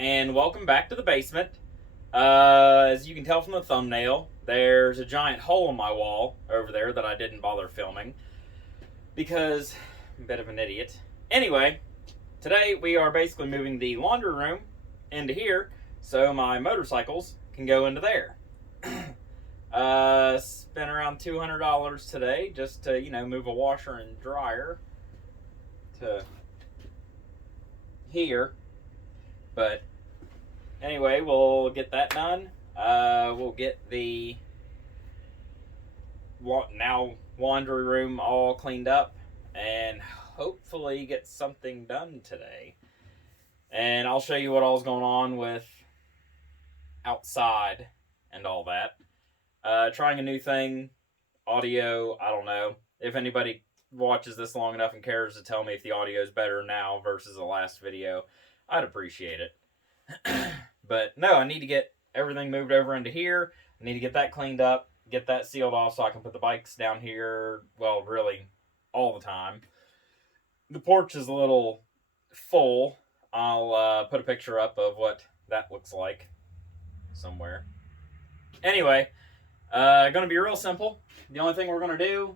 and welcome back to the basement. As you can tell from the thumbnail, there's a giant hole in my wall over there that I didn't bother filming because I'm a bit of an idiot. Anyway, today we are basically moving the laundry room into here so my motorcycles can go into there. Spent around $200 today just to, move a washer and dryer to here. But anyway, we'll get that done. We'll get the now laundry room all cleaned up and hopefully get something done today. And I'll show you what all's going on with outside and all that. Trying a new thing, audio, I don't know. If anybody watches this long enough and cares to tell me if the audio is better now versus the last video, I'd appreciate it. But no, I need to get everything moved over into here. I need to get that cleaned up, get that sealed off so I can put the bikes down here, well, really, all the time. The porch is a little full. I'll put a picture up of what that looks like somewhere. Anyway, going to be real simple. The only thing we're going to do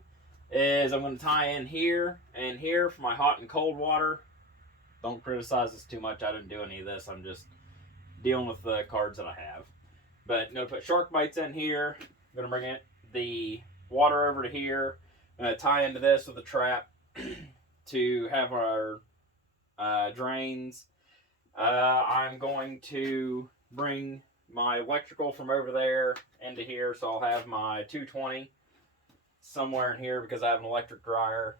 is I'm going to tie in here and here for my hot and cold water. Don't criticize this too much. I didn't do any of this. I'm just dealing with the cards that I have. But I'm going to put shark bites in here. I'm going to bring the water over to here. I'm going to tie into this with a trap to have our drains. I'm going to bring my electrical from over there into here, so I'll have my 220 somewhere in here because I have an electric dryer.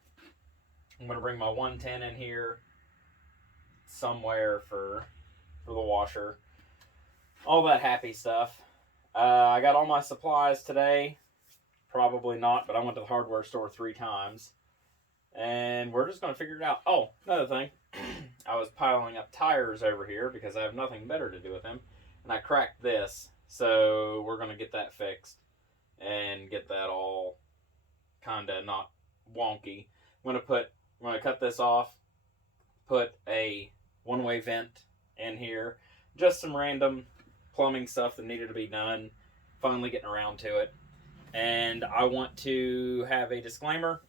I'm going to bring my 110 in here somewhere for the washer. All that happy stuff. I got all my supplies today. Probably not, but I went to the hardware store 3 times. And we're just going to figure it out. Oh, another thing. I was piling up tires over here because I have nothing better to do with them. And I cracked this. So we're going to get that fixed. And get that all kind of not wonky. I'm going to cut this off. Put a one-way vent in here. Just some random plumbing stuff that needed to be done. Finally getting around to it. And I want to have a disclaimer.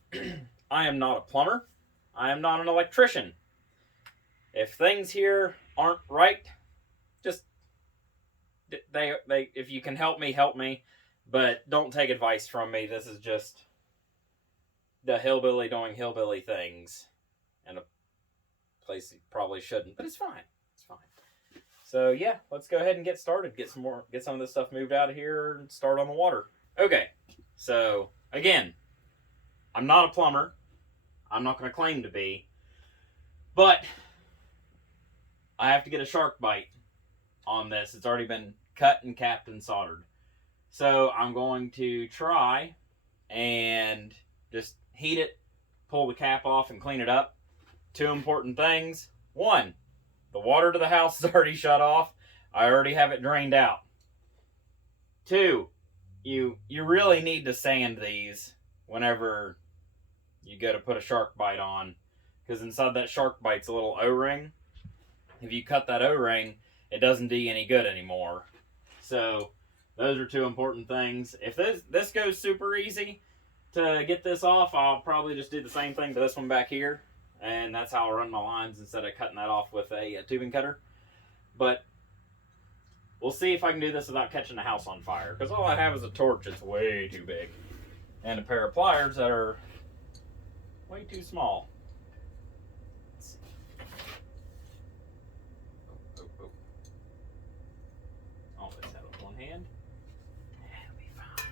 I am not a plumber. I am not an electrician. If things here aren't right, just if you can help me. But don't take advice from me. This is just the hillbilly doing hillbilly things in a place you probably shouldn't. But it's fine. It's fine. So yeah, let's go ahead and get started. Get some of this stuff moved out of here and start on the water. Okay, so again, I'm not a plumber. I'm not going to claim to be. But I have to get a shark bite on this. It's already been cut and capped and soldered. So I'm going to try and just heat it, pull the cap off, and clean it up. 2 important things. 1, the water to the house is already shut off. I already have it drained out. 2, you really need to sand these whenever you go to put a shark bite on, because inside that shark bite's a little O-ring. If you cut that O-ring, it doesn't do you any good anymore. So those are 2 important things. If this goes super easy to get this off, I'll probably just do the same thing to this one back here, and that's how I'll run my lines instead of cutting that off with a tubing cutter. But we'll see if I can do this without catching the house on fire, because all I have is a torch that's way too big and a pair of pliers that are way too small. Let's see. Oh. Always have it with one hand. That'll be fine.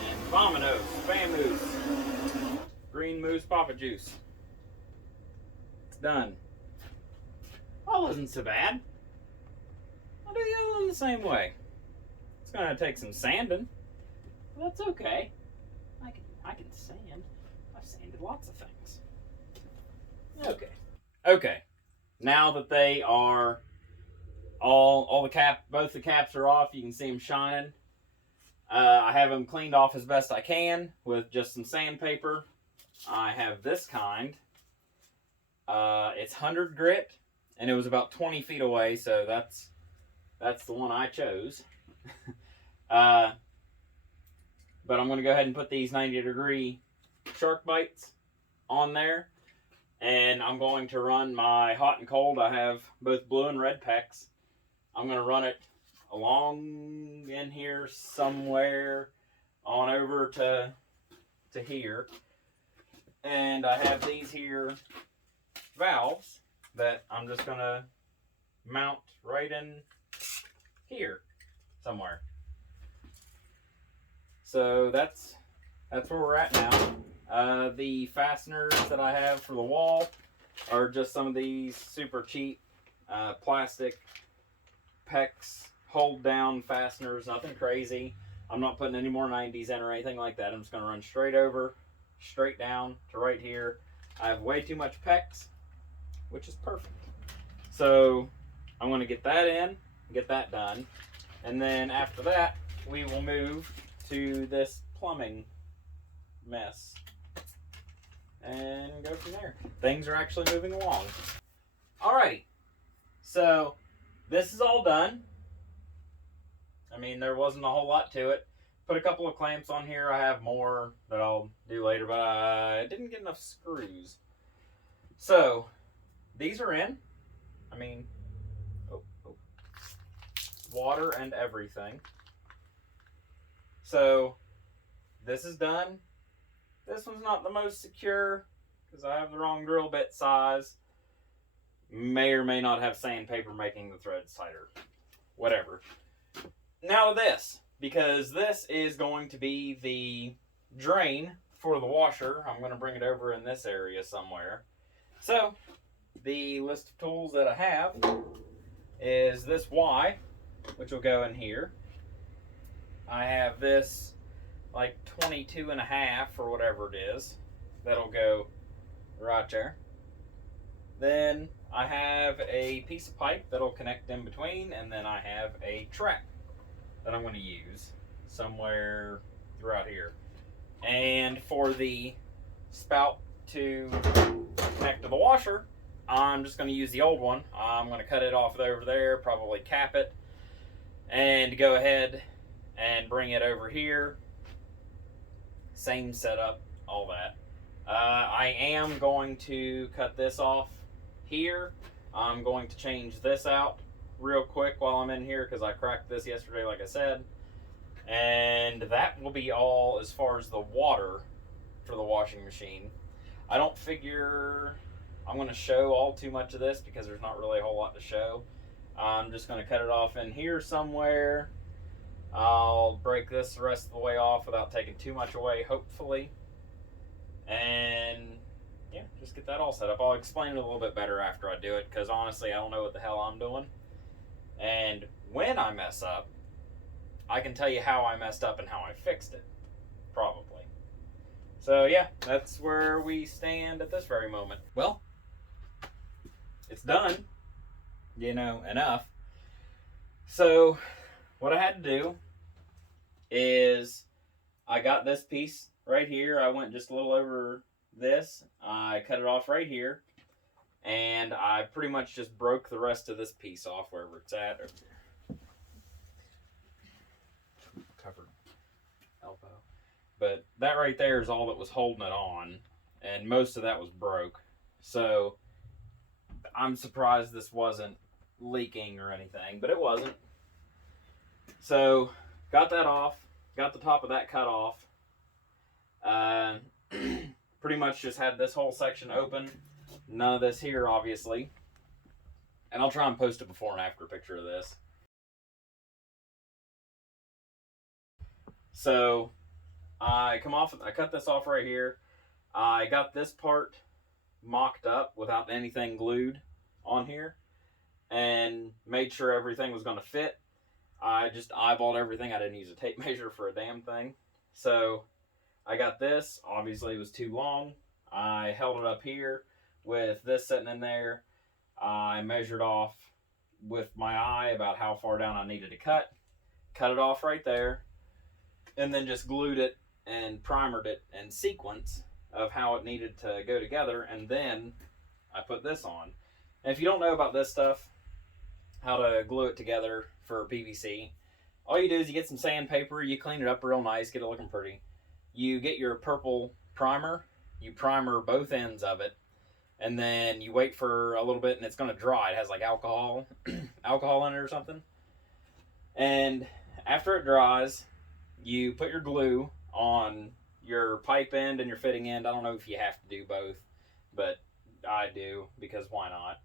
And Vominos, Spam Moose, Green Moose Papa Juice. Done. That wasn't so bad. I'll do the other one the same way. It's gonna take some sanding, but that's okay. I can sand. I've sanded lots of things. Okay. Now that they are Both the caps are off. You can see them shining. I have them cleaned off as best I can with just some sandpaper. I have this kind. It's 100 grit, and it was about 20 feet away, so that's the one I chose. But I'm going to go ahead and put these 90-degree shark bites on there, and I'm going to run my hot and cold. I have both blue and red PEX. I'm going to run it along in here somewhere on over to here. And I have these here valves that I'm just going to mount right in here somewhere. So that's where we're at now. The fasteners that I have for the wall are just some of these super cheap plastic PEX hold down fasteners, nothing crazy. I'm not putting any more 90s in or anything like that. I'm just going to run straight over, straight down to right here. I have way too much PEX, which is perfect. So I'm going to get that in, get that done, and then after that we will move to this plumbing mess and go from there. Things are actually moving along. Alrighty, so this is all done. I mean, there wasn't a whole lot to it. Put a couple of clamps on here. I have more that I'll do later, but I didn't get enough screws. So, these are in. I mean, water and everything. So, this is done. This one's not the most secure because I have the wrong drill bit size. May or may not have sandpaper making the threads tighter. Whatever. Now to this, because this is going to be the drain for the washer. I'm going to bring it over in this area somewhere. So, the list of tools that I have is this Y, which will go in here. I have this like 22.5 or whatever it is. That'll go right there. Then I have a piece of pipe that'll connect in between, and then I have a track that I'm going to use somewhere throughout here. And for the spout to connect to the washer, I'm just going to use the old one. I'm going to cut it off over there, probably cap it, and go ahead and bring it over here. Same setup, all that. I am going to cut this off here. I'm going to change this out real quick while I'm in here because I cracked this yesterday, like I said. And that will be all as far as the water for the washing machine. I don't figure I'm going to show all too much of this because there's not really a whole lot to show. I'm just going to cut it off in here somewhere. I'll break this the rest of the way off without taking too much away, hopefully. And yeah, just get that all set up. I'll explain it a little bit better after I do it because honestly, I don't know what the hell I'm doing. And when I mess up, I can tell you how I messed up and how I fixed it. Probably. So yeah, that's where we stand at this very moment. Well, it's done. You know, enough. So, what I had to do is I got this piece right here. I went just a little over this. I cut it off right here. And I pretty much just broke the rest of this piece off wherever it's at. Covered elbow. But that right there is all that was holding it on. And most of that was broke. So I'm surprised this wasn't leaking or anything. But it wasn't. So got that off. Got the top of that cut off. Pretty much just had this whole section open. None of this here, obviously. And I'll try and post a before and after picture of this. So, I cut this off right here. I got this part mocked up without anything glued on here. And made sure everything was going to fit. I just eyeballed everything. I didn't use a tape measure for a damn thing. So, I got this. Obviously, it was too long. I held it up here with this sitting in there. I measured off with my eye about how far down I needed to cut it off right there, and then just glued it and primered it in sequence of how it needed to go together, and then I put this on. And if you don't know about this stuff, how to glue it together for PVC, all you do is you get some sandpaper, you clean it up real nice, get it looking pretty. You get your purple primer, you primer both ends of it, and then you wait for a little bit and it's going to dry. It has like alcohol alcohol in it or something. And after it dries, you put your glue on your pipe end and your fitting end. I don't know if you have to do both, but I do, because why not?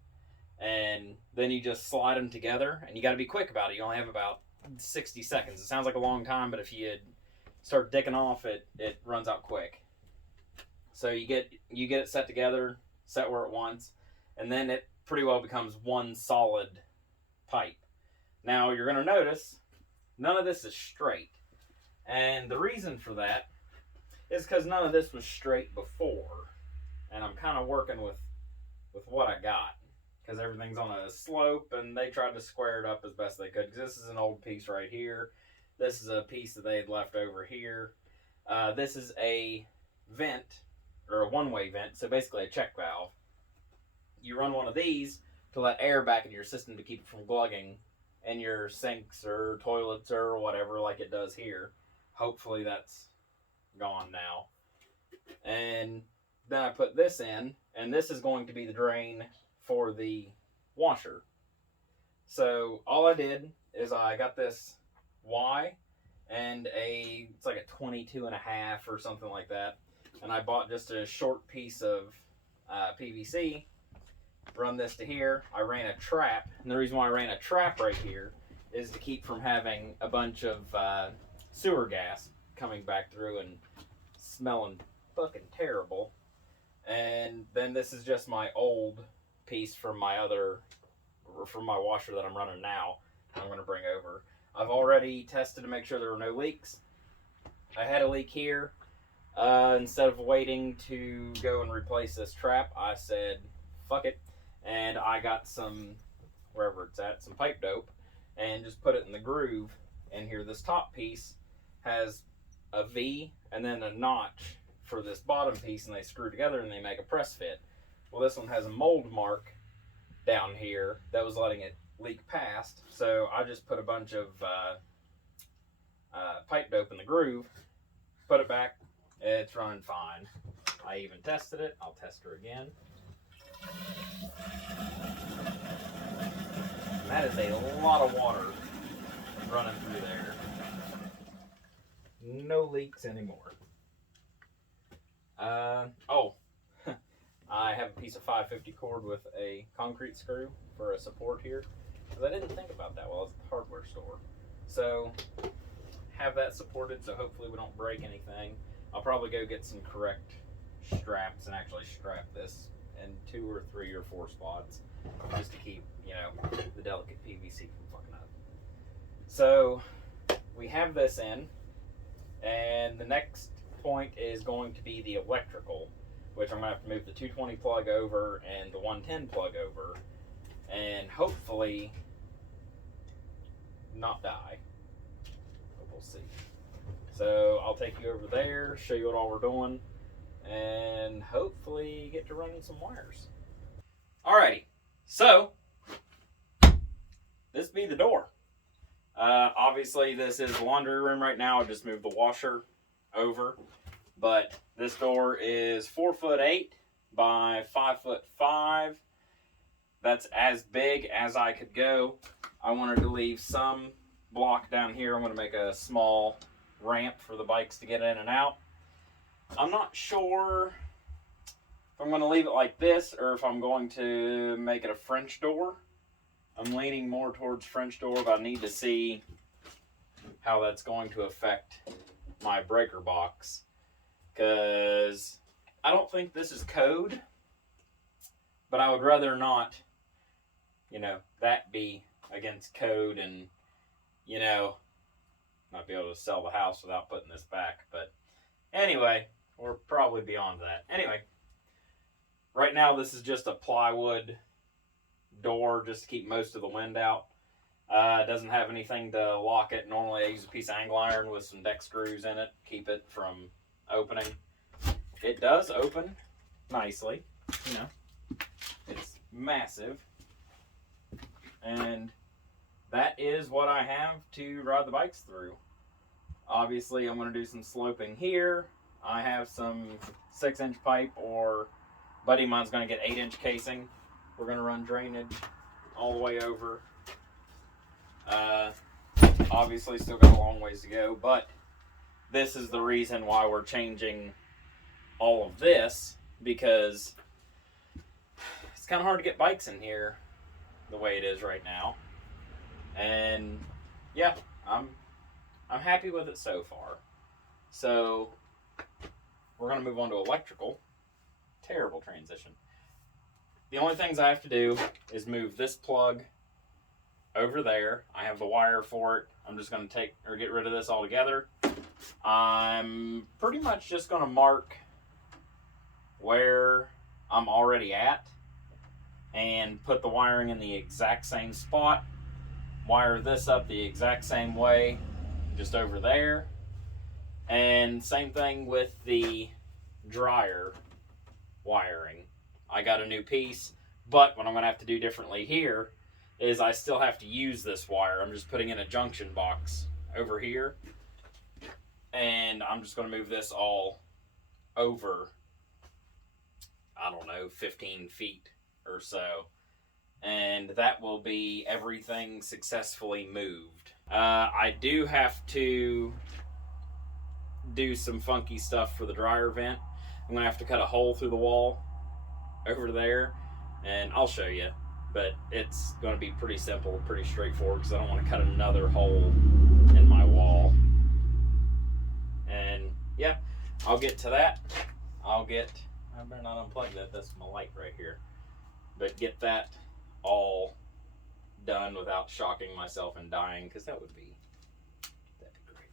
And then you just slide them together, and you got to be quick about it. You only have about 60 seconds. It sounds like a long time, but if you start dicking off, it runs out quick. So you get it set together, set where it wants, and then it pretty well becomes one solid pipe. Now you're going to notice none of this is straight. And the reason for that is because none of this was straight before. And I'm kind of working with what I got, because everything's on a slope, and they tried to square it up as best they could. Because this is an old piece right here. This is a piece that they had left over here. This is a vent, or a one-way vent, so basically a check valve. You run one of these to let air back into your system to keep it from glugging in your sinks or toilets or whatever, like it does here. Hopefully that's gone now. And then I put this in, and this is going to be the drain for the washer. So all I did is I got this Y and it's like a 22 and a half or something like that. And I bought just a short piece of PVC, run this to here. I ran a trap, and the reason why I ran a trap right here is to keep from having a bunch of sewer gas coming back through and smelling fucking terrible. And then this is just my old piece from my washer that I'm running now. I'm going to bring over. I've already tested to make sure there were no leaks. I had a leak here. Instead of waiting to go and replace this trap, I said, fuck it. And I got some, wherever it's at, some pipe dope, and just put it in the groove. And here, this top piece has a V and then a notch for this bottom piece, and they screw together and they make a press fit. Well, this one has a mold mark down here that was letting it leak past. So I just put a bunch of pipe dope in the groove, put it back. It's running fine. I even tested it. I'll test her again. And that is a lot of water running through there. No leaks anymore. I have a piece of 550 cord with a concrete screw for a support here, because I didn't think about that while I was at the hardware store. So have that supported, so hopefully we don't break anything. I'll probably go get some correct straps and actually strap this in 2 or 3 or 4 spots, just to keep, the delicate PVC from fucking up. So we have this in, and the next point is going to be the electrical, which I'm going to have to move the 220 plug over and the 110 plug over, and hopefully not die. But we'll see. So I'll take you over there, show you what all we're doing, and hopefully get to running some wires. Alrighty, so this be the door. Obviously this is the laundry room right now. I just moved the washer over, but this door is 4'8" by 5'5". That's as big as I could go. I wanted to leave some block down here. I'm going to make a small ramp for the bikes to get in and out. I'm not sure if I'm going to leave it like this or if I'm going to make it a French door. I'm leaning more towards French door, but I need to see how that's going to affect my breaker box, because I don't think this is code, but I would rather not, that be against code and, not be able to sell the house without putting this back. But anyway, we're probably beyond that. Anyway, right now this is just a plywood door just to keep most of the wind out. It doesn't have anything to lock it. Normally I use a piece of angle iron with some deck screws in it, keep it from opening. It does open nicely, you know. It's massive. And that is what I have to ride the bikes through. Obviously, I'm going to do some sloping here. I have some 6-inch pipe, or buddy of mine's going to get 8-inch casing. We're going to run drainage all the way over. Obviously, still got a long ways to go, but this is the reason why we're changing all of this, because it's kind of hard to get bikes in here the way it is right now. And yeah, I'm happy with it so far. So we're going to move on to electrical. Terrible transition. The only things I have to do is move this plug over there. I have the wire for it. I'm just going to get rid of this altogether. I'm pretty much just going to mark where I'm already at and put the wiring in the exact same spot. Wire this up the exact same way, just over there. And same thing with the dryer wiring. I got a new piece, but what I'm going to have to do differently here is I still have to use this wire. I'm just putting in a junction box over here, and I'm just going to move this all over, I don't know, 15 feet or so, and that will be everything successfully moved. I do have to do some funky stuff for the dryer vent. I'm going to have to cut a hole through the wall over there, and I'll show you. But it's going to be pretty simple, pretty straightforward, because I don't want to cut another hole in my wall. And yeah, I'll get to that. I better not unplug that. That's my light right here. But get that all done without shocking myself and dying, because that'd be great.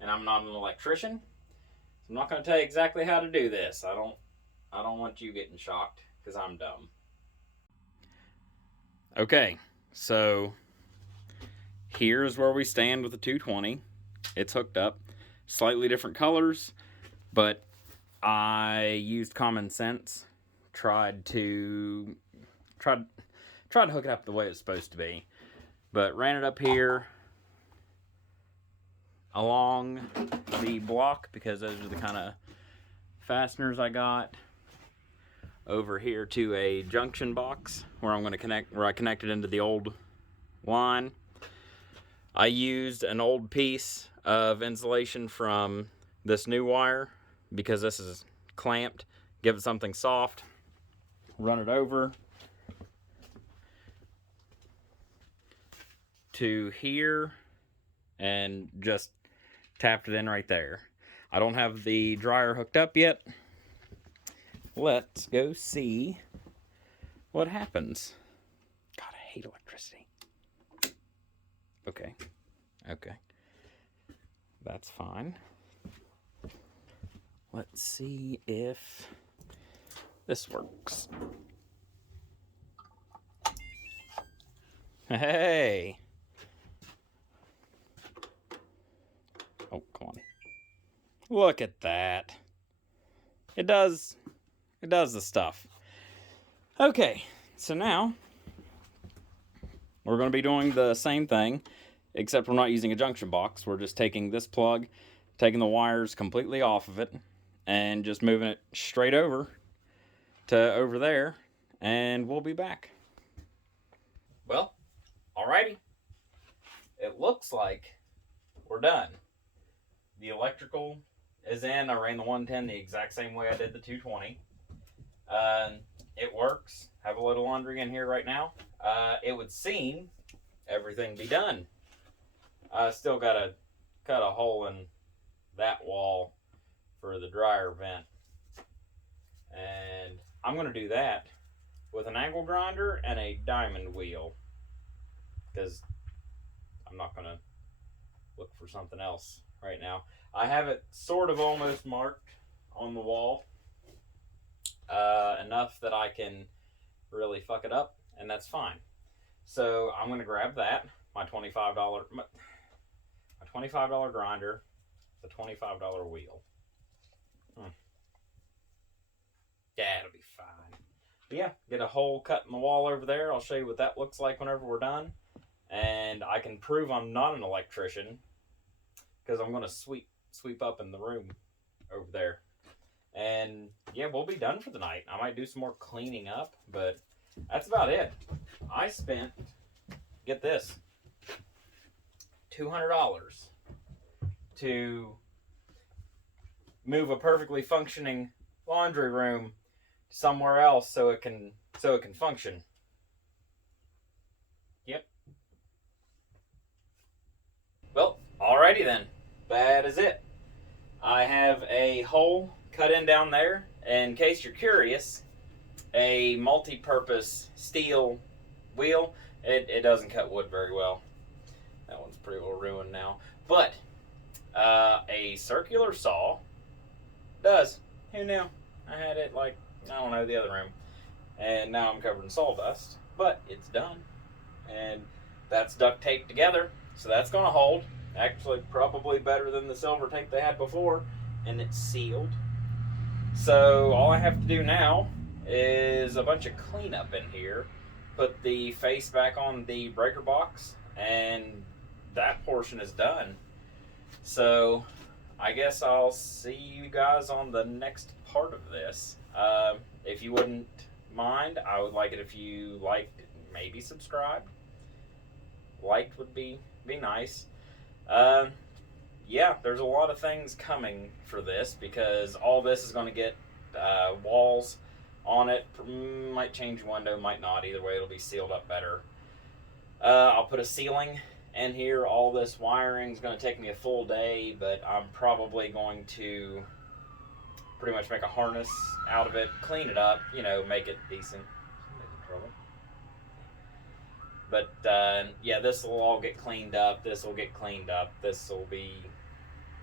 And I'm not an electrician, so I'm not going to tell you exactly how to do this. I don't want you getting shocked, because I'm dumb. Okay, so here's where we stand with the 220. It's hooked up. Slightly different colors, but I used common sense. Tried to hook it up the way it's supposed to be. But ran it up here along the block, because those are the kind of fasteners I got. Over here to a junction box where I connected into the old line. I used an old piece of insulation from this new wire, because this is clamped. Give it something soft. Run it over to here and just tapped it in right there. I don't have the dryer hooked up yet. Let's go see what happens. God, I hate electricity. Okay. That's fine. Let's see if this works. Hey! Oh, come on. Look at that. It does the stuff. Okay, so now we're going to be doing the same thing, except we're not using a junction box. We're just taking this plug, taking the wires completely off of it, and just moving it straight over to over there, and we'll be back. Well, alrighty. It looks like we're done. The electrical is in. I ran the 110 the exact same way I did the 220. It works. Have a load of laundry in here right now. It would seem everything be done. I still got to cut a hole in that wall for the dryer vent. And I'm going to do that with an angle grinder and a diamond wheel, because I'm not going to look for something else right now. I have it sort of almost marked on the wall, enough that I can really fuck it up and that's fine. So I'm going to grab that, my $25 grinder, the $25 wheel. Yeah, it'll be fine. But yeah, get a hole cut in the wall over there. I'll show you what that looks like whenever we're done. And I can prove I'm not an electrician because I'm going to sweep up in the room over there. And yeah, we'll be done for the night. I might do some more cleaning up, but that's about it. I spent, get this, $200 to move a perfectly functioning laundry room somewhere else so it can function. Yep. Well, alrighty then. That is it. I have a hole cut in down there. In case you're curious, a multi-purpose steel wheel. It doesn't cut wood very well. That one's pretty well ruined now. But a circular saw does. Who knew? I had it like, I don't know, the other room. And now I'm covered in sawdust. But it's done. And that's duct taped together. So that's going to hold. Actually, probably better than the silver tape they had before. And it's sealed. So all I have to do now is a bunch of cleanup in here. Put the face back on the breaker box. And that portion is done. So I guess I'll see you guys on the next part of this. If you wouldn't mind, I would like it if you liked, maybe subscribe. Liked would be nice. Yeah, there's a lot of things coming for this because all this is going to get walls on it. Might change window, might not. Either way, it'll be sealed up better. I'll put a ceiling in here. All this wiring is going to take me a full day, but I'm probably going to pretty much make a harness out of it, clean it up, make it decent. But yeah, this will all get cleaned up. This will get cleaned up. This will be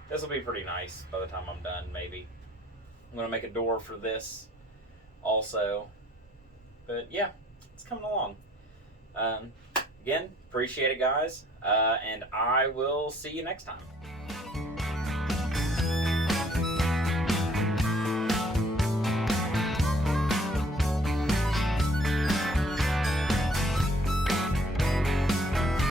pretty nice by the time I'm done. Maybe I'm gonna make a door for this also. But yeah, it's coming along. Again, appreciate it, guys, and I will see you next time.